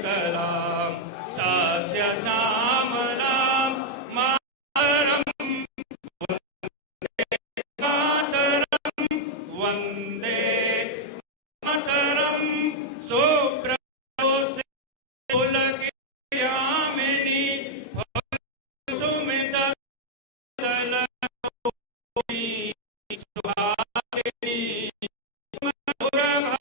शीतलां सस्य श्यामलां मातरं वन्दे मातरं सुब्रतो पुलकितयामिनी सुमितदलशोभिनी सुहासिनी मधुरभाषिणी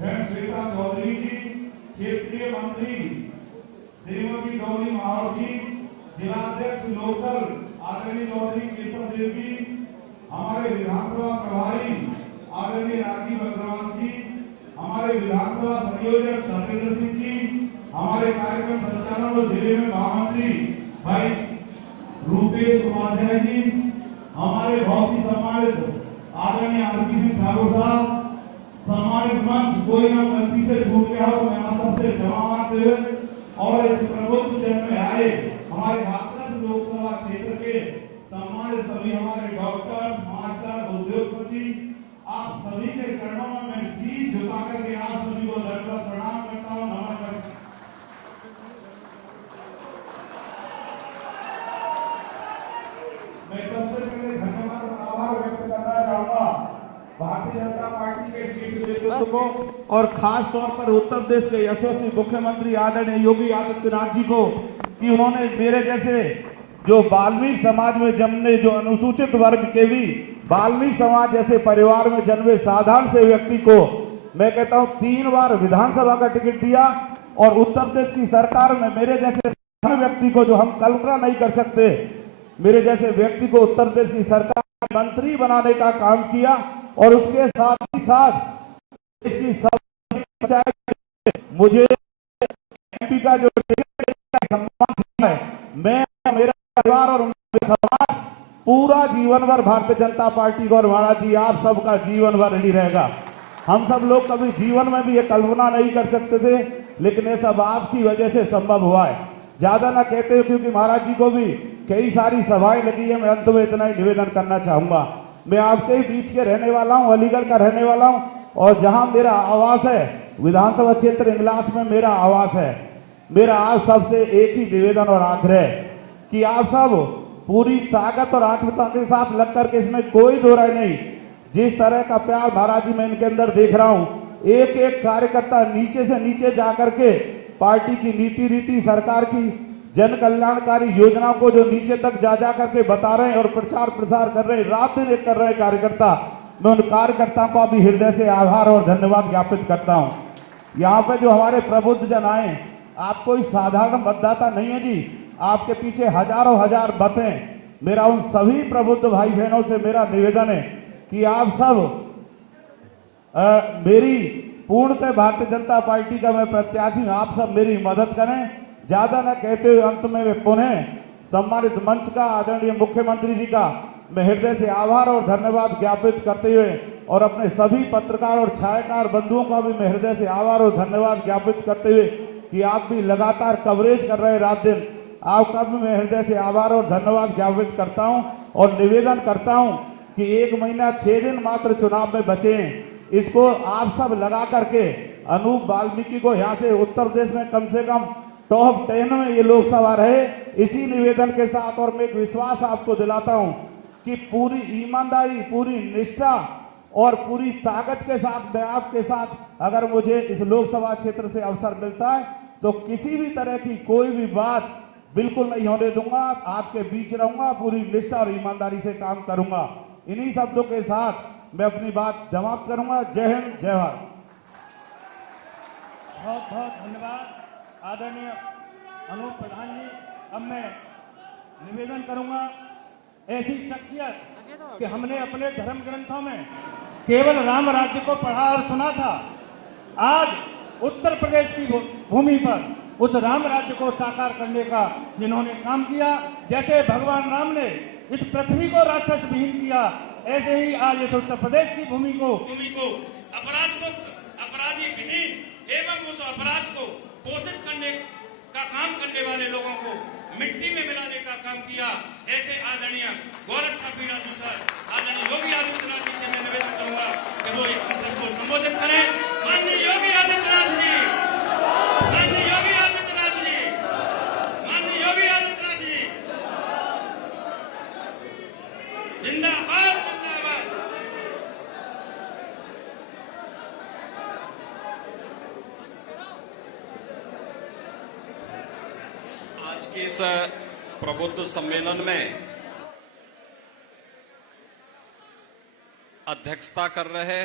बहन श्वेता चौधरी जी, क्षेत्रीय मंत्री श्रीमती डॉली माहौर जी, जिलाध्यक्ष लोकल आदरणीय चौधरी केशव देव जी, हमारे विधानसभा प्रभारी आदरणीय राजीव अग्रवाल जी, हमारे विधानसभा संयोजक सत्येंद्र सिंह जी, हमारे कार्यक्रम संचालन और जिले में महामंत्री भाई रूपेश उपाध्याय जी, हमारे बहुत ही सम्मानित आदरणीय आरपी सिंह ठाकुर साहब, सम्मानित मंच, कोई ना गलती से छूट गया हो तो मैं आप सबसे क्षमा मांगते हुए और इस प्रबुद्ध जन में आए हमारे हाथरस लोकसभा क्षेत्र के सम्मानित सभी हमारे डॉक्टर, मास्टर, उद्योगपति, आप सभी के चरणों में मैं शीश झुका करके आप सभी को दंडवत प्रणाम करता हूँ, नमन करता हूँ। मैं सबसे पहले धन्यवाद और आभार व्यक्त करना चाहूंगा भारतीय जनता पार्टी के शीर्ष नेतृत्व को और खास तौर पर उत्तर प्रदेश के यशस्वी मुख्यमंत्री आदरणीय योगी आदित्यनाथ जी को कि उन्होंने मेरे जैसे जो वाल्मीकि समाज में जन्मे, जो अनुसूचित वर्ग के भी वाल्मीकि समाज जैसे परिवार में जन्मे साधारण से व्यक्ति को मैं कहता हूं 3 बार विधानसभा का टिकट दिया और उत्तर प्रदेश की सरकार में मेरे जैसे साधारण व्यक्ति को, जो हम कल्पना नहीं कर सकते, मेरे जैसे व्यक्ति को उत्तर प्रदेश की सरकार में मंत्री बनाने का काम किया और उसके साथ ही साथ इसकी मुझे एमपी का जो सम्मान है, मैं, मेरा परिवार और समाज पूरा जीवन भर भारतीय जनता पार्टी को और महाराज जी आप सबका जीवन भर ऋणी रहेगा। हम सब लोग कभी जीवन में भी ये कल्पना नहीं कर सकते थे, लेकिन ये सब आपकी वजह से संभव हुआ है। ज्यादा ना कहते हुए क्योंकि महाराज जी को भी कई सारी सभाएं लगी है, मैं अंत में इतना ही निवेदन करना चाहूंगा। मैं आपके ही बीच के रहने वाला हूं, अलीगढ़ का रहने वाला हूं और जहां मेरा आवास है विधानसभा क्षेत्र इंगलास में मेरा आवास है। मेरा आप सबसे एक ही निवेदन और आग्रह कि आप सब पूरी ताकत और आत्मता के साथ लग करके, इसमें कोई दो राय नहीं, जिस तरह का प्यार महाराज जी मैं इनके अंदर देख रहा हूं, एक एक कार्यकर्ता नीचे से नीचे जाकर के पार्टी की नीति रीति, सरकार की जन कल्याणकारी योजनाओं को जो नीचे तक जा करके बता रहे हैं और प्रचार प्रसार कर रहे हैं, रात दिन एक कर रहे हैं कार्यकर्ता, मैं उन कार्यकर्ताओं का भी हृदय से आभार और धन्यवाद ज्ञापित करता हूं। यहाँ पे जो हमारे प्रबुद्ध जन आए, आप कोई साधारण मतदाता नहीं है जी, आपके पीछे हजारों हजार बतें। मेरा उन सभी प्रबुद्ध भाई बहनों से मेरा निवेदन है कि आप सब मेरी पूर्णतः भारतीय जनता पार्टी का मैं प्रत्याशी हूं, आप सब मेरी मदद करें। ज्यादा न कहते हुए अंत में मैं पुनः सम्मानित मंच का, आदरणीय मुख्यमंत्री जी का मैं हृदय से आभार और धन्यवाद ज्ञापित करते हुए और अपने सभी पत्रकार और छायाकार बंधुओं का भी मैं हृदय से आभार और धन्यवाद ज्ञापित करते हुए कि आप भी लगातार कवरेज कर रहे हैं रात दिन, आपका भी मैं हृदय से आभार और धन्यवाद ज्ञापित करता हूं और निवेदन करता हूं कि 1 महीना 6 दिन मात्र चुनाव में बचे हैं, इसको आप सब लगा करके अनूप वाल्मीकि को यहाँ से उत्तर प्रदेश में कम से कम टॉप 10 में ये लोकसभा रहे। इसी निवेदन के साथ और मैं एक विश्वास आपको दिलाता हूं कि पूरी ईमानदारी, पूरी निष्ठा और पूरी ताकत के साथ मैं आपके साथ, अगर मुझे इस लोकसभा क्षेत्र से अवसर मिलता है तो किसी भी तरह की कोई भी बात बिल्कुल नहीं होने दूंगा, आपके बीच रहूंगा, पूरी निष्ठा और ईमानदारी से काम करूंगा। इन्हीं शब्दों के साथ मैं अपनी बात समाप्त करूंगा। जय हिंद, जय भारत। बहुत बहुत धन्यवाद आदरणीय अनूप प्रधान जी। अब मैं निवेदन करूंगा, ऐसी शख्सियत कि हमने अपने धर्म ग्रंथों में केवल राम राज्य को पढ़ा और सुना था, आज उत्तर प्रदेश की भूमि पर उस राम राज्य को साकार करने का जिन्होंने काम किया, जैसे भगवान राम ने इस पृथ्वी को राक्षस विहीन किया, ऐसे ही आज इस उत्तर प्रदेश की भूमि को अपराध मुक्त, अपराधी विहीन एवं उस अपराध को पोषित करने का काम करने वाले लोगों को मिट्टी में मिलाने का काम किया। ऐसे आदरणीय गोरक्षा पीड़ा जी सर, आदरणीय योगी आदित्यनाथ जी से मैं निवेदन करूंगा कि वो एक सबको संबोधित करें। माननीय योगी आदित्यनाथ जी, माननीय योगी आदित्यनाथ जी, माननीय योगी आदित्यनाथ जी, जिंदाबाद, जिंदाबाद। आज के इस प्रबुद्ध सम्मेलन में अध्यक्षता कर रहे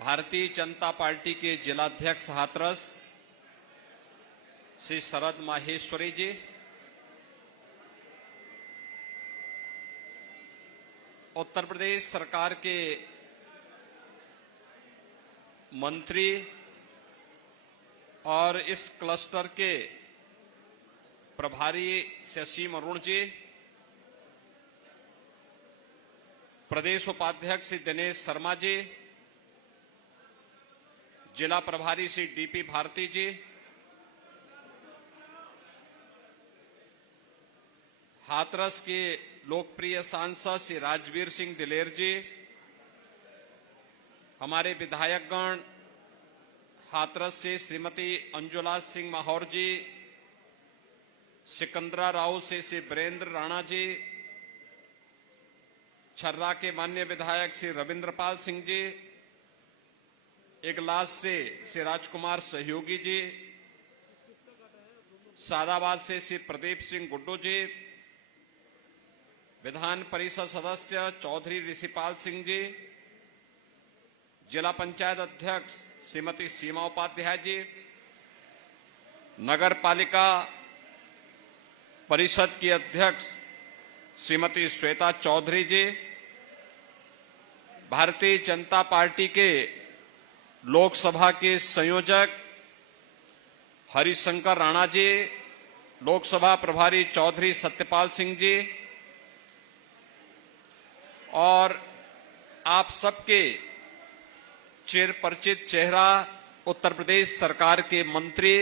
भारतीय जनता पार्टी के जिलाध्यक्ष हाथरस श्री शरद माहेश्वरी जी, उत्तर प्रदेश सरकार के मंत्री और इस क्लस्टर के प्रभारी शशीम अरुण जी, प्रदेश उपाध्यक्ष श्री दिनेश शर्मा जी, जिला प्रभारी श्री डीपी भारती जी, हाथरस के लोकप्रिय सांसद श्री राजवीर सिंह दिलेर जी, हमारे विधायकगण हाथरस से श्रीमती अंजुला सिंह माहौर जी, सिकंदरा राव से श्री वीरेंद्र राणा जी, छर्रा के माननीय विधायक श्री रविंद्रपाल सिंह जी, इगलास से श्री राजकुमार सहयोगी जी, सादाबाद से श्री प्रदीप सिंह गुड्डू जी, विधान परिषद सदस्य चौधरी ऋषिपाल सिंह जी, जिला पंचायत अध्यक्ष श्रीमती सीमा उपाध्याय जी, नगर पालिका परिषद की अध्यक्ष श्रीमती श्वेता चौधरी जी, भारतीय जनता पार्टी के लोकसभा के संयोजक हरिशंकर राणा जी, लोकसभा प्रभारी चौधरी सत्यपाल सिंह जी और आप सबके चिर परिचित चेहरा उत्तर प्रदेश सरकार के मंत्री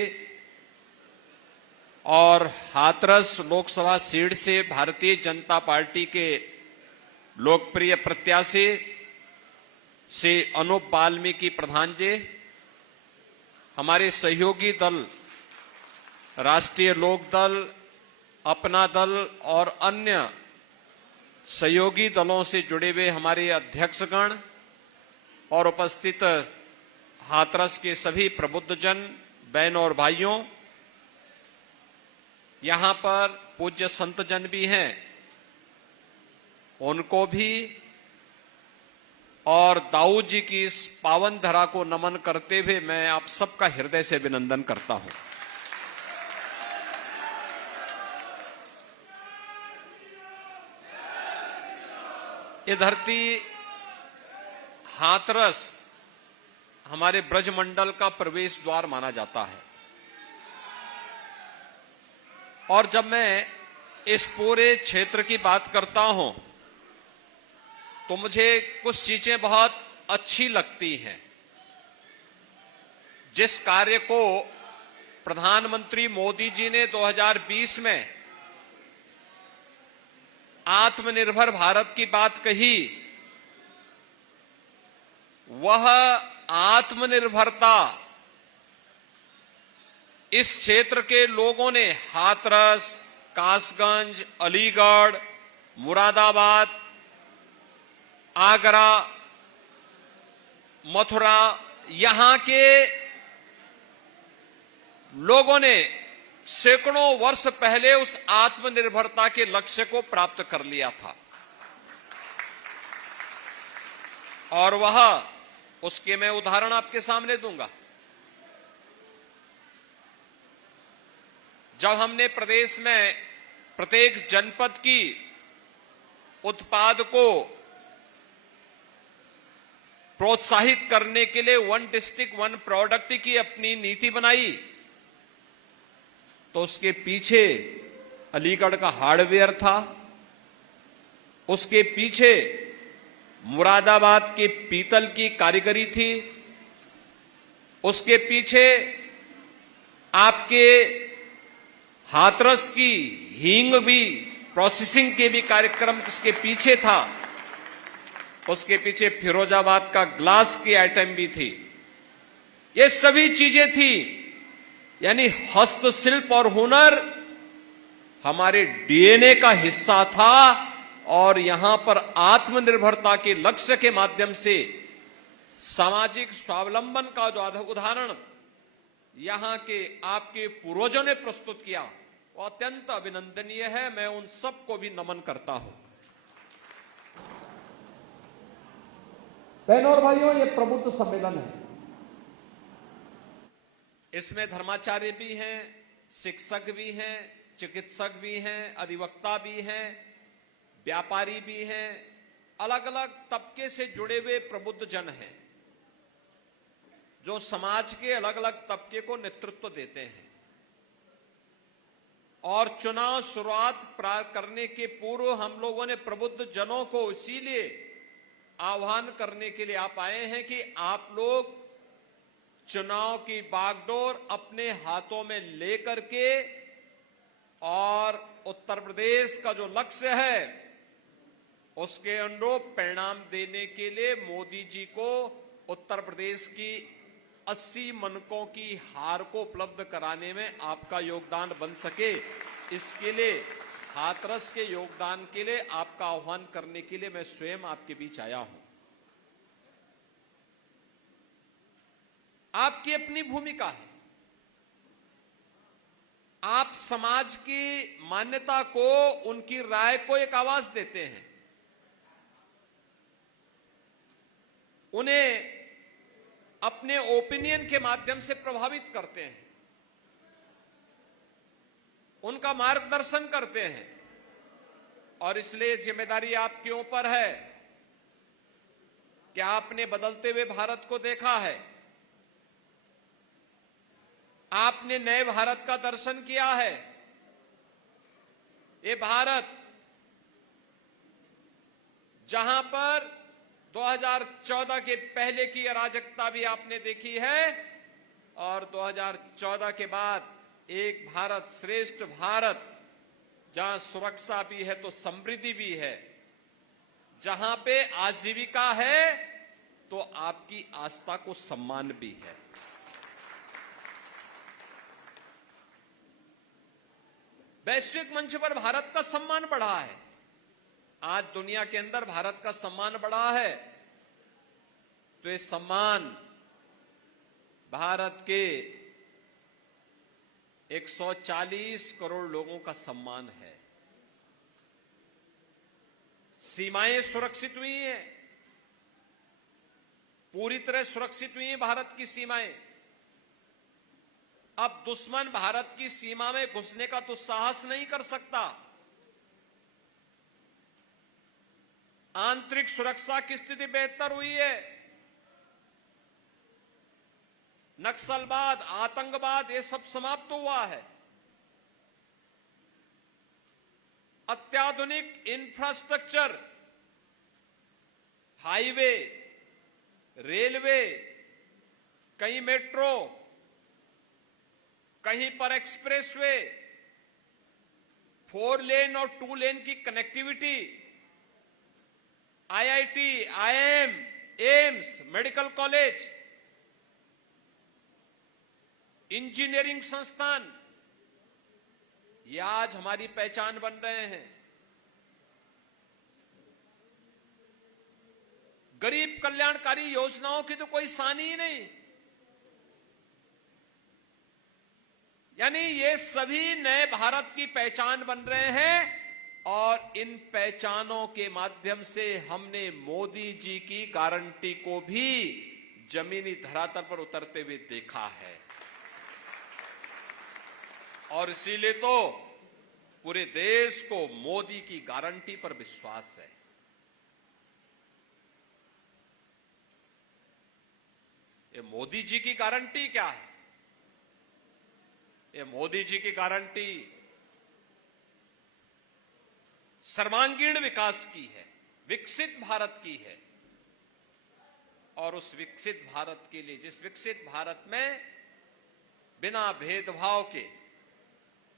और हाथरस लोकसभा सीट से भारतीय जनता पार्टी के लोकप्रिय प्रत्याशी श्री अनूप वाल्मीकि प्रधान जी, हमारे सहयोगी दल राष्ट्रीय लोक दल, अपना दल और अन्य सहयोगी दलों से जुड़े हुए हमारे अध्यक्षगण और उपस्थित हाथरस के सभी प्रबुद्धजन, बहनों और भाइयों, यहां पर पूज्य संतजन भी हैं, उनको भी और दाऊद जी की इस पावन धरा को नमन करते हुए मैं आप सबका हृदय से अभिनंदन करता हूं। ये धरती हाथरस हमारे ब्रजमंडल का प्रवेश द्वार माना जाता है और जब मैं इस पूरे क्षेत्र की बात करता हूं तो मुझे कुछ चीजें बहुत अच्छी लगती हैं। जिस कार्य को प्रधानमंत्री मोदी जी ने 2020 में आत्मनिर्भर भारत की बात कही, वह आत्मनिर्भरता इस क्षेत्र के लोगों ने हाथरस, कासगंज, अलीगढ़, मुरादाबाद, आगरा, मथुरा, यहां के लोगों ने सैकड़ों वर्ष पहले उस आत्मनिर्भरता के लक्ष्य को प्राप्त कर लिया था और वह उसके मैं उदाहरण आपके सामने दूंगा। जब हमने प्रदेश में प्रत्येक जनपद की उत्पाद को प्रोत्साहित करने के लिए वन डिस्ट्रिक्ट वन प्रोडक्ट की अपनी नीति बनाई, तो उसके पीछे अलीगढ़ का हार्डवेयर था, उसके पीछे मुरादाबाद के पीतल की कारीगरी थी, उसके पीछे आपके हाथरस की हींग भी प्रोसेसिंग के भी कार्यक्रम उसके पीछे था, उसके पीछे फिरोजाबाद का ग्लास की आइटम भी थी। ये सभी चीजें थी, यानी हस्तशिल्प और हुनर हमारे डीएनए का हिस्सा था और यहां पर आत्मनिर्भरता के लक्ष्य के माध्यम से सामाजिक स्वावलंबन का जो उदाहरण यहां के आपके पूर्वजों ने प्रस्तुत किया वो अत्यंत अभिनंदनीय है। मैं उन सबको भी नमन करता हूं। बहनों और भाइयों, ये प्रबुद्ध सम्मेलन है। इसमें धर्माचार्य भी हैं, शिक्षक भी हैं, चिकित्सक भी हैं, अधिवक्ता भी हैं, व्यापारी भी हैं, अलग अलग तबके से जुड़े हुए प्रबुद्ध जन हैं जो समाज के अलग अलग तबके को नेतृत्व देते हैं। और चुनाव शुरुआत करने के पूर्व हम लोगों ने प्रबुद्ध जनों को इसीलिए आह्वान करने के लिए आप आए हैं कि आप लोग चुनाव की बागडोर अपने हाथों में लेकर के और उत्तर प्रदेश का जो लक्ष्य है उसके अनुरूप परिणाम देने के लिए मोदी जी को उत्तर प्रदेश की 80 मनकों की हार को उपलब्ध कराने में आपका योगदान बन सके, इसके लिए हाथरस के योगदान के लिए आपका आह्वान करने के लिए मैं स्वयं आपके बीच आया हूं। आपकी अपनी भूमिका है, आप समाज की मान्यता को, उनकी राय को एक आवाज देते हैं, उन्हें अपने ओपिनियन के माध्यम से प्रभावित करते हैं, उनका मार्गदर्शन करते हैं। और इसलिए जिम्मेदारी आपके ऊपर है कि आपने बदलते हुए भारत को देखा है, आपने नए भारत का दर्शन किया है। ये भारत जहां पर 2014 के पहले की अराजकता भी आपने देखी है और 2014 के बाद एक भारत श्रेष्ठ भारत, जहां सुरक्षा भी है तो समृद्धि भी है, जहां पे आजीविका है तो आपकी आस्था को सम्मान भी है। वैश्विक मंच पर भारत का सम्मान बढ़ा है, आज दुनिया के अंदर भारत का सम्मान बढ़ा है, तो ये सम्मान भारत के 140 करोड़ लोगों का सम्मान है। सीमाएं सुरक्षित हुई हैं, पूरी तरह सुरक्षित हुई हैं भारत की सीमाएं। अब दुश्मन भारत की सीमा में घुसने का तो साहस नहीं कर सकता। आंतरिक सुरक्षा की स्थिति बेहतर हुई है, नक्सलवाद, आतंकवाद ये सब समाप्त हुआ है। अत्याधुनिक इंफ्रास्ट्रक्चर, हाईवे, रेलवे, कहीं मेट्रो, कहीं पर एक्सप्रेसवे, 4 लेन और 2 लेन की connectivity, IIT, IIM, AIIMS, medical college, engineering संस्थान, ये आज हमारी पहचान बन रहे हैं। गरीब कल्याणकारी योजनाओं की तो कोई सानी ही नहीं, यानी ये सभी नए भारत की पहचान बन रहे हैं। और इन पहचानों के माध्यम से हमने मोदी जी की गारंटी को भी जमीनी धरातल पर उतरते हुए देखा है। और इसीलिए तो पूरे देश को मोदी की गारंटी पर विश्वास है। ये मोदी जी की गारंटी क्या है? ये मोदी जी की गारंटी सर्वांगीण विकास की है, विकसित भारत की है। और उस विकसित भारत के लिए, जिस विकसित भारत में बिना भेदभाव के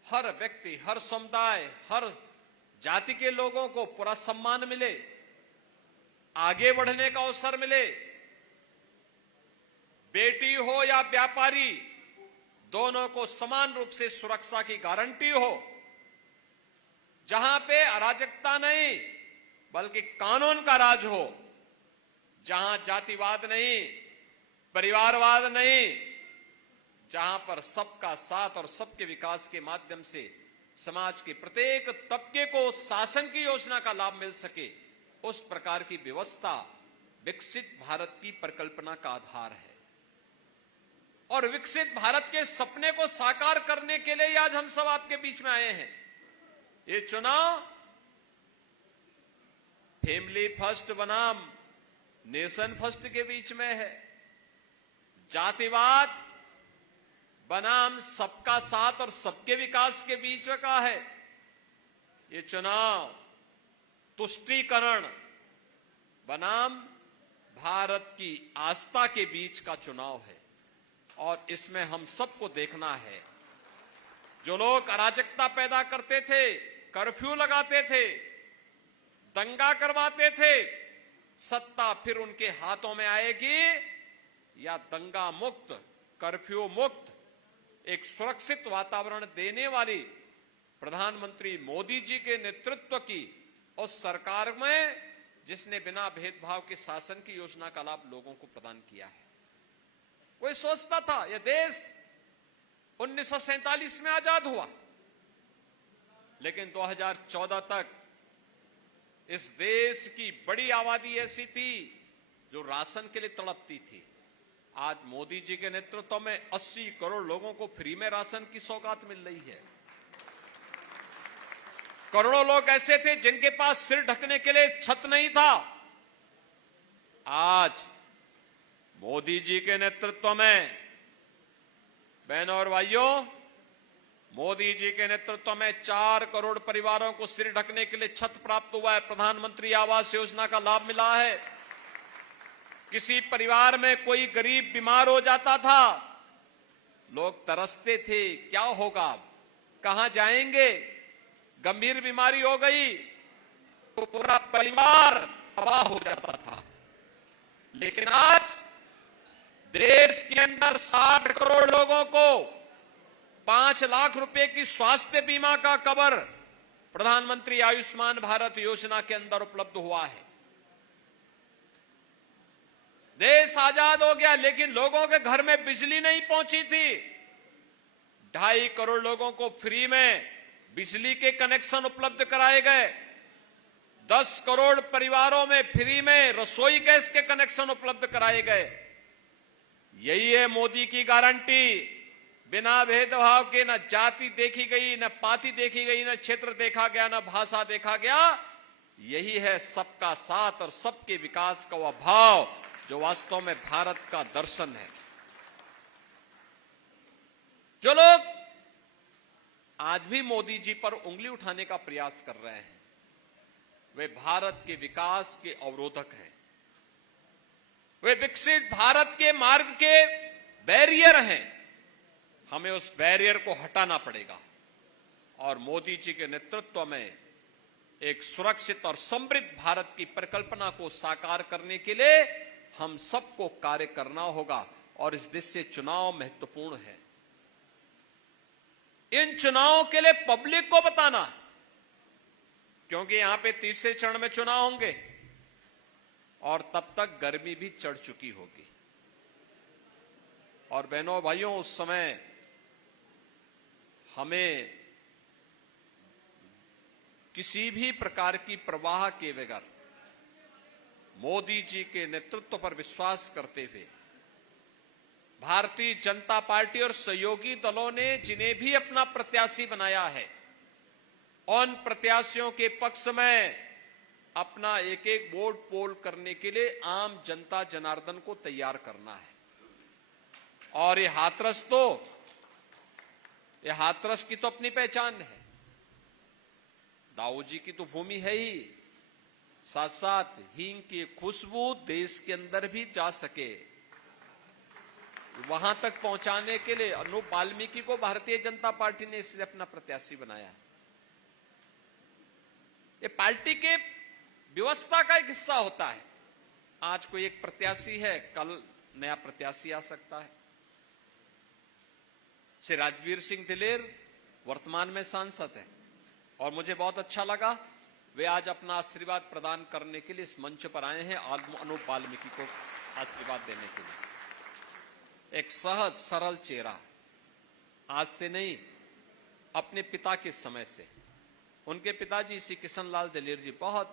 हर व्यक्ति, हर समुदाय, हर जाति के लोगों को पूरा सम्मान मिले, आगे बढ़ने का अवसर मिले, बेटी हो या व्यापारी, दोनों को समान रूप से सुरक्षा की गारंटी हो, जहां पे अराजकता नहीं बल्कि कानून का राज हो, जहां जातिवाद नहीं, परिवारवाद नहीं, जहां पर सबका साथ और सबके विकास के माध्यम से समाज के प्रत्येक तबके को शासन की योजना का लाभ मिल सके, उस प्रकार की व्यवस्था विकसित भारत की परिकल्पना का आधार है। और विकसित भारत के सपने को साकार करने के लिए आज हम सब आपके बीच में आए हैं। ये चुनाव फैमिली फर्स्ट बनाम नेशन फर्स्ट के बीच में है, जातिवाद बनाम सबका साथ और सबके विकास के बीच का है। ये चुनाव तुष्टीकरण बनाम भारत की आस्था के बीच का चुनाव है। और इसमें हम सबको देखना है, जो लोग अराजकता पैदा करते थे, कर्फ्यू लगाते थे, दंगा करवाते थे, सत्ता फिर उनके हाथों में आएगी या दंगा मुक्त, कर्फ्यू मुक्त, एक सुरक्षित वातावरण देने वाली प्रधानमंत्री मोदी जी के नेतृत्व की उस सरकार में, जिसने बिना भेदभाव के शासन की योजना का लाभ लोगों को प्रदान किया है। कोई सोचता था यह देश 1947 में आजाद हुआ, लेकिन 2014 तक इस देश की बड़ी आबादी ऐसी थी जो राशन के लिए तड़पती थी। आज मोदी जी के नेतृत्व में 80 करोड़ लोगों को फ्री में राशन की सौगात मिल रही है। करोड़ों लोग ऐसे थे जिनके पास सिर ढकने के लिए छत नहीं था। आज मोदी जी के नेतृत्व में, बहनों और भाइयों, मोदी जी के नेतृत्व में 4 करोड़ परिवारों को सिर ढकने के लिए छत प्राप्त हुआ है। प्रधानमंत्री आवास योजना का लाभ मिला है। किसी परिवार में कोई गरीब बीमार हो जाता था, लोग तरसते थे, क्या होगा, कहां जाएंगे, गंभीर बीमारी हो गई तो पूरा परिवार तबाह हो जाता था। लेकिन आज देश के अंदर 60 करोड़ लोगों को 5 लाख रुपए की स्वास्थ्य बीमा का कवर प्रधानमंत्री आयुष्मान भारत योजना के अंदर उपलब्ध हुआ है। देश आजाद हो गया, लेकिन लोगों के घर में बिजली नहीं पहुंची थी। 2.5 करोड़ लोगों को फ्री में बिजली के कनेक्शन उपलब्ध कराए गए। 10 करोड़ परिवारों में फ्री में रसोई गैस के कनेक्शन उपलब्ध कराए गए। यही है मोदी की गारंटी। बिना भेदभाव के न जाति देखी गई, न पाति देखी गई, न क्षेत्र देखा गया, न भाषा देखा गया। यही है सबका साथ और सबके विकास का वह भाव जो वास्तव में भारत का दर्शन है। जो लोग आज भी मोदी जी पर उंगली उठाने का प्रयास कर रहे हैं, वे भारत के विकास के अवरोधक हैं। वे विकसित भारत के मार्ग के बैरियर हैं। हमें उस बैरियर को हटाना पड़ेगा और मोदी जी के नेतृत्व में एक सुरक्षित और समृद्ध भारत की परिकल्पना को साकार करने के लिए हम सबको कार्य करना होगा। और इस देश से चुनाव महत्वपूर्ण है। इन चुनावों के लिए पब्लिक को बताना, क्योंकि यहां पे तीसरे चरण में चुनाव होंगे और तब तक गर्मी भी चढ़ चुकी होगी। और बहनों भाइयों, उस समय हमें किसी भी प्रकार की परवाह के बगैर मोदी जी के नेतृत्व पर विश्वास करते हुए भारतीय जनता पार्टी और सहयोगी दलों ने जिन्हें भी अपना प्रत्याशी बनाया है, उन प्रत्याशियों के पक्ष में अपना एक एक वोट पोल करने के लिए आम जनता जनार्दन को तैयार करना है। और ये हाथरस की तो अपनी पहचान है। दाऊ जी की तो भूमि है ही, साथ साथ हींग की खुशबू देश के अंदर भी जा सके, वहां तक पहुंचाने के लिए अनूप वाल्मीकि को भारतीय जनता पार्टी ने इसलिए अपना प्रत्याशी बनाया है। ये पार्टी के व्यवस्था का एक हिस्सा होता है। आज कोई एक प्रत्याशी है, कल नया प्रत्याशी आ सकता है। श्री राजवीर सिंह दिलेर वर्तमान में सांसद है और मुझे बहुत अच्छा लगा वे आज अपना आशीर्वाद प्रदान करने के लिए इस मंच पर आए हैं अनूप वाल्मीकि को आशीर्वाद देने के लिए। एक सहज सरल चेहरा, आज से नहीं अपने पिता के समय से। उनके पिताजी श्री किशन लाल दिलेर जी बहुत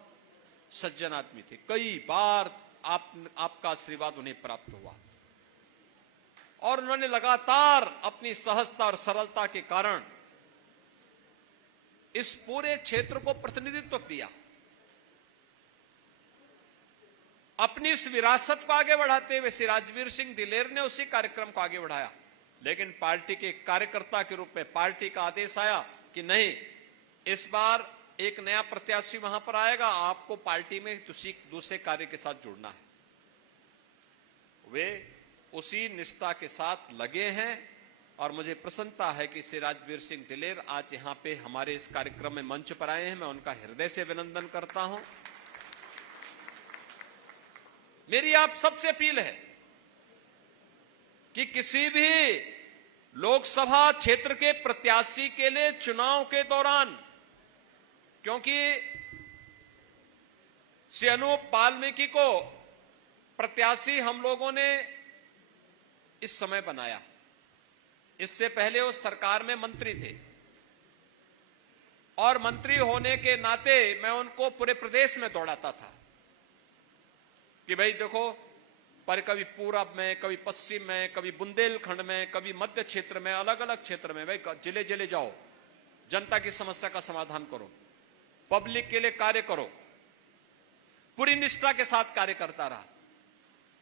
सज्जन आदमी थे। कई बार आपका आशीर्वाद उन्हें प्राप्त हुआ और उन्होंने लगातार अपनी सहजता और सरलता के कारण इस पूरे क्षेत्र को प्रतिनिधित्व दिया। अपनी इस विरासत को आगे बढ़ाते हुए श्री राजवीर सिंह दिलेर ने उसी कार्यक्रम को आगे बढ़ाया, लेकिन पार्टी के कार्यकर्ता के रूप में पार्टी का आदेश आया कि नहीं, इस बार एक नया प्रत्याशी वहां पर आएगा, आपको पार्टी में दूसरे कार्य के साथ जुड़ना है। वे उसी निष्ठा के साथ लगे हैं और मुझे प्रसन्नता है कि श्री राजवीर सिंह दिलेर आज यहां पे हमारे इस कार्यक्रम में मंच पर आए हैं। मैं उनका हृदय से अभिनंदन करता हूं। मेरी आप सबसे अपील है कि किसी भी लोकसभा क्षेत्र के प्रत्याशी के लिए चुनाव के दौरान, क्योंकि श्री अनूप वाल्मीकि को प्रत्याशी हम लोगों ने इस समय बनाया, इससे पहले वो सरकार में मंत्री थे और मंत्री होने के नाते मैं उनको पूरे प्रदेश में दौड़ाता था कि भाई देखो, पर कभी पूरब में, कभी पश्चिम में, कभी बुंदेलखंड में, कभी मध्य क्षेत्र में, अलग अलग क्षेत्र में, भाई जिले जिले जाओ, जनता की समस्या का समाधान करो, पब्लिक के लिए कार्य करो। पूरी निष्ठा के साथ कार्य करता रहा,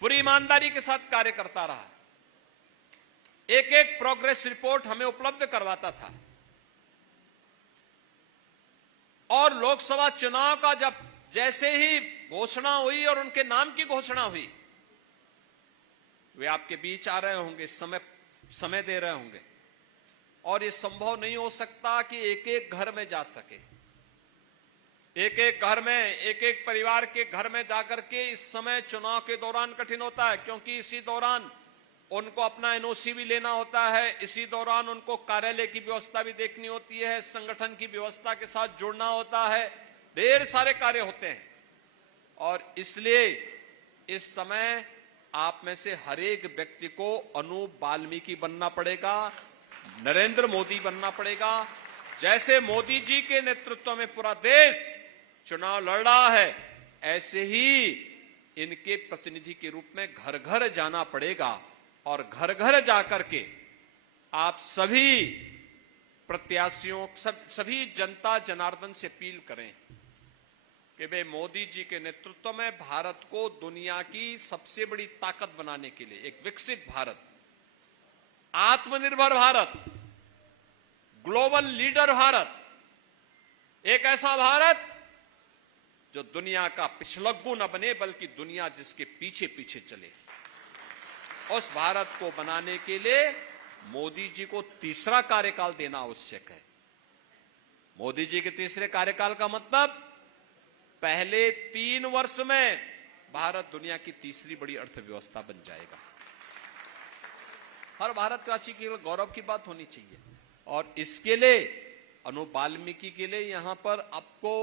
पूरी ईमानदारी के साथ कार्य करता रहा, एक एक प्रोग्रेस रिपोर्ट हमें उपलब्ध करवाता था। और लोकसभा चुनाव का जब जैसे ही घोषणा हुई और उनके नाम की घोषणा हुई, वे आपके बीच आ रहे होंगे, समय दे रहे होंगे, और ये संभव नहीं हो सकता कि एक एक घर में जा सके, एक एक घर में, एक एक परिवार के घर में जाकर के इस समय चुनाव के दौरान कठिन होता है, क्योंकि इसी दौरान उनको अपना एनओसी भी लेना होता है, इसी दौरान उनको कार्यालय की व्यवस्था भी देखनी होती है, संगठन की व्यवस्था के साथ जुड़ना होता है, ढेर सारे कार्य होते हैं। और इसलिए इस समय आप में से हर एक व्यक्ति को अनूप वाल्मीकि बनना पड़ेगा, नरेंद्र मोदी बनना पड़ेगा। जैसे मोदी जी के नेतृत्व में पूरा देश चुनाव लड़ रहा है, ऐसे ही इनके प्रतिनिधि के रूप में घर घर जाना पड़ेगा और घर घर जाकर के आप सभी प्रत्याशियों, सभी जनता जनार्दन से अपील करें कि वे मोदी जी के नेतृत्व में भारत को दुनिया की सबसे बड़ी ताकत बनाने के लिए, एक विकसित भारत, आत्मनिर्भर भारत, ग्लोबल लीडर भारत, एक ऐसा भारत जो दुनिया का पिछलग्गू न बने बल्कि दुनिया जिसके पीछे पीछे चले, उस भारत को बनाने के लिए मोदी जी को तीसरा कार्यकाल देना आवश्यक है। मोदी जी के तीसरे कार्यकाल का मतलब पहले 3 वर्ष में भारत दुनिया की तीसरी बड़ी अर्थव्यवस्था बन जाएगा। हर भारतवासी के लिए गौरव की बात होनी चाहिए और इसके लिए अनूप वाल्मीकि के लिए यहां पर आपको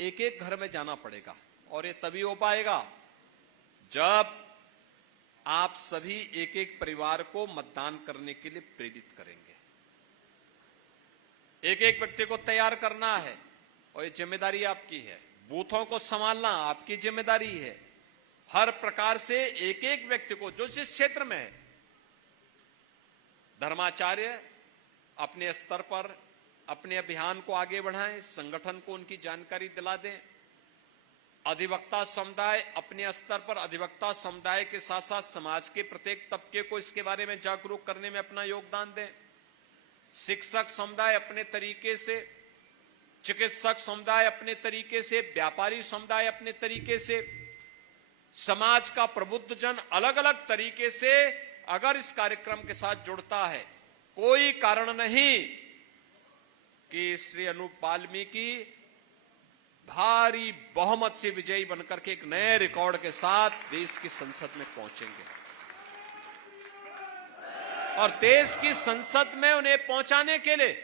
एक एक घर में जाना पड़ेगा और ये तभी हो पाएगा जब आप सभी एक एक परिवार को मतदान करने के लिए प्रेरित करेंगे। एक एक व्यक्ति को तैयार करना है और ये जिम्मेदारी आपकी है। बूथों को संभालना आपकी जिम्मेदारी है। हर प्रकार से एक एक व्यक्ति को जो जिस क्षेत्र में है, धर्माचार्य अपने स्तर पर अपने अभियान को आगे बढ़ाएं, संगठन को उनकी जानकारी दिला दें, अधिवक्ता समुदाय अपने स्तर पर अधिवक्ता समुदाय के साथ साथ समाज के प्रत्येक तबके को इसके बारे में जागरूक करने में अपना योगदान दें, शिक्षक समुदाय अपने तरीके से, चिकित्सक समुदाय अपने तरीके से, व्यापारी समुदाय अपने तरीके से, समाज का प्रबुद्ध जन अलग अलग तरीके से अगर इस कार्यक्रम के साथ जुड़ता है, कोई कारण नहीं कि श्री अनूप वाल्मीकि भारी बहुमत से विजयी बनकर के एक नए रिकॉर्ड के साथ देश की संसद में पहुंचेंगे और देश की संसद में उन्हें पहुंचाने के लिए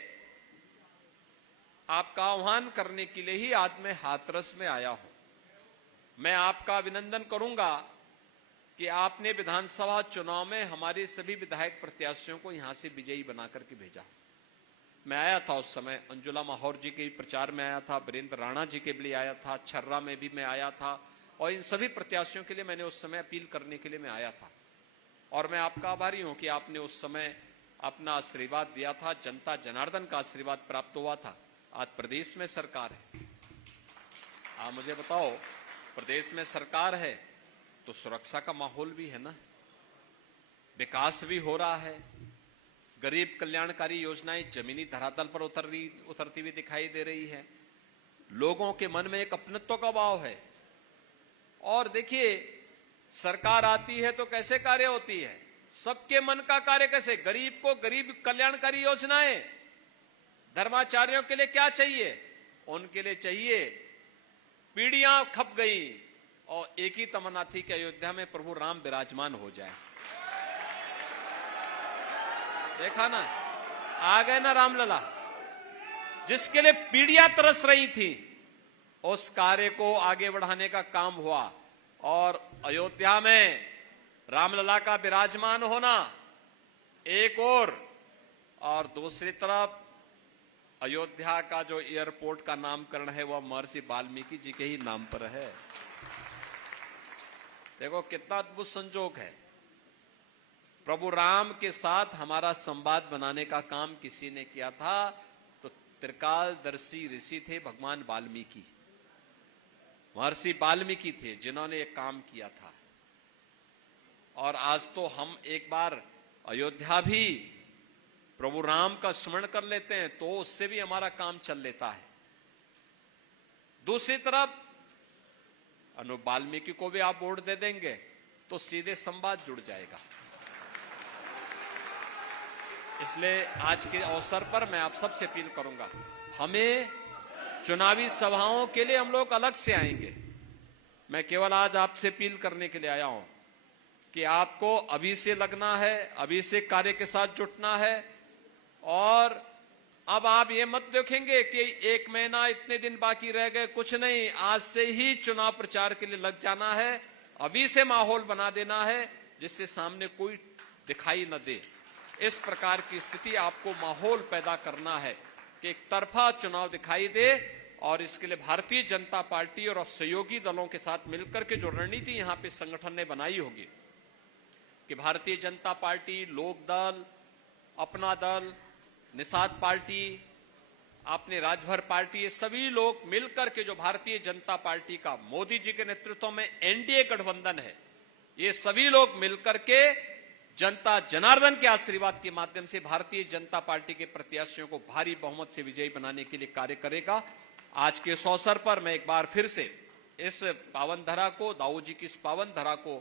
आपका आह्वान करने के लिए ही आज मैं हाथरस में आया हूं। मैं आपका अभिनंदन करूंगा कि आपने विधानसभा चुनाव में हमारे सभी विधायक प्रत्याशियों को यहां से विजयी बनाकर के भेजा। मैं आया था उस समय, अंजुला माहौर जी के प्रचार में आया था, वीरेंद्र राणा जी के लिए आया था, छर्रा में भी मैं आया था, और इन सभी प्रत्याशियों के लिए मैंने उस समय अपील करने के लिए मैं आया था। और मैं आपका आभारी हूं कि आपने उस समय अपना आशीर्वाद दिया था, जनता जनार्दन का आशीर्वाद प्राप्त हुआ था। आज प्रदेश में सरकार है। आप मुझे बताओ, प्रदेश में सरकार है तो सुरक्षा का माहौल भी है ना, विकास भी हो रहा है, गरीब कल्याणकारी योजनाएं जमीनी धरातल पर उतरती हुई दिखाई दे रही है, लोगों के मन में एक अपनत्व का भाव है। और देखिए, सरकार आती है तो कैसे कार्य होती है, सबके मन का कार्य कैसे, गरीब को गरीब कल्याणकारी योजनाएं, धर्माचार्यों के लिए क्या चाहिए, उनके लिए चाहिए, पीढ़ियां खप गई और एक ही तमन्ना थी कि अयोध्या में प्रभु राम विराजमान हो जाए। देखा ना, आ गए ना रामलला, जिसके लिए पीढ़ियां तरस रही थी, उस कार्य को आगे बढ़ाने का काम हुआ। और अयोध्या में रामलला का विराजमान होना एक और दूसरी तरफ अयोध्या का जो एयरपोर्ट का नामकरण है वह महर्षि वाल्मीकि जी के ही नाम पर है। देखो कितना अद्भुत संजोग है। प्रभु राम के साथ हमारा संवाद बनाने का काम किसी ने किया था तो त्रिकालदर्शी ऋषि थे भगवान वाल्मीकि, महर्षि वाल्मीकि थे जिन्होंने एक काम किया था। और आज तो हम एक बार अयोध्या भी प्रभु राम का स्मरण कर लेते हैं तो उससे भी हमारा काम चल लेता है। दूसरी तरफ अनु वाल्मीकि को भी आप वोट दे देंगे तो सीधे संवाद जुड़ जाएगा। इसलिए आज के अवसर पर मैं आप सबसे अपील करूंगा, हमें चुनावी सभाओं के लिए हम लोग अलग से आएंगे। मैं केवल आज आपसे अपील करने के लिए आया हूं कि आपको अभी से लगना है, अभी से कार्य के साथ जुटना है। और अब आप ये मत देखेंगे कि एक महीना इतने दिन बाकी रह गए, कुछ नहीं, आज से ही चुनाव प्रचार के लिए लग जाना है। अभी से माहौल बना देना है जिससे सामने कोई दिखाई न दे। इस प्रकार की स्थिति आपको माहौल पैदा करना है कि एक तरफा चुनाव दिखाई दे। और इसके लिए भारतीय जनता पार्टी और सहयोगी दलों के साथ मिलकर के जो रणनीति यहां पे संगठन ने बनाई होगी कि भारतीय जनता पार्टी, लोक दल, अपना दल, निषाद पार्टी, अपने राजभर पार्टी, ये सभी लोग मिलकर के जो भारतीय जनता पार्टी का मोदी जी के नेतृत्व में एनडीए गठबंधन है, ये सभी लोग मिलकर के जनता जनार्दन के आशीर्वाद के माध्यम से भारतीय जनता पार्टी के प्रत्याशियों को भारी बहुमत से विजयी बनाने के लिए कार्य करेगा। आज के इस अवसर पर मैं एक बार फिर से इस पावन धरा को, दाऊ जी की इस पावन धरा को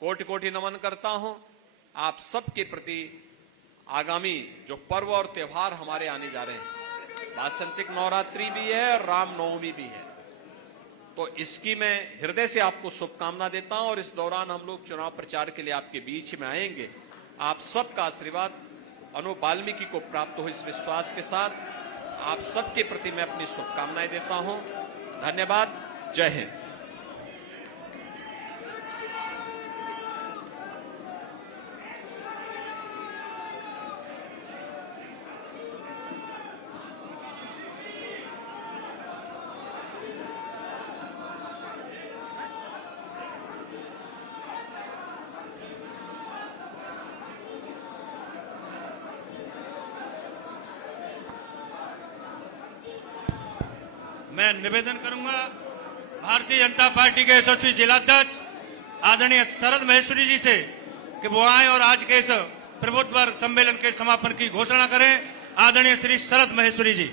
कोटि कोटि नमन करता हूं। आप सबके प्रति आगामी जो पर्व और त्योहार हमारे आने जा रहे हैं, वासंतिक नवरात्रि भी है और रामनवमी भी है, तो इसकी मैं हृदय से आपको शुभकामना देता हूं। और इस दौरान हम लोग चुनाव प्रचार के लिए आपके बीच में आएंगे। आप सबका आशीर्वाद अनु वाल्मीकि को प्राप्त हो, इस विश्वास के साथ आप सबके प्रति मैं अपनी शुभकामनाएं देता हूं। धन्यवाद। जय हिंद। मैं निवेदन करूंगा भारतीय जनता पार्टी के यशस्वी जिलाध्यक्ष आदरणीय शरद महेश्वरी जी से कि वो आए और आज के इस प्रबुद्ध वर्ग सम्मेलन के समापन की घोषणा करें। आदरणीय श्री शरद महेश्वरी जी।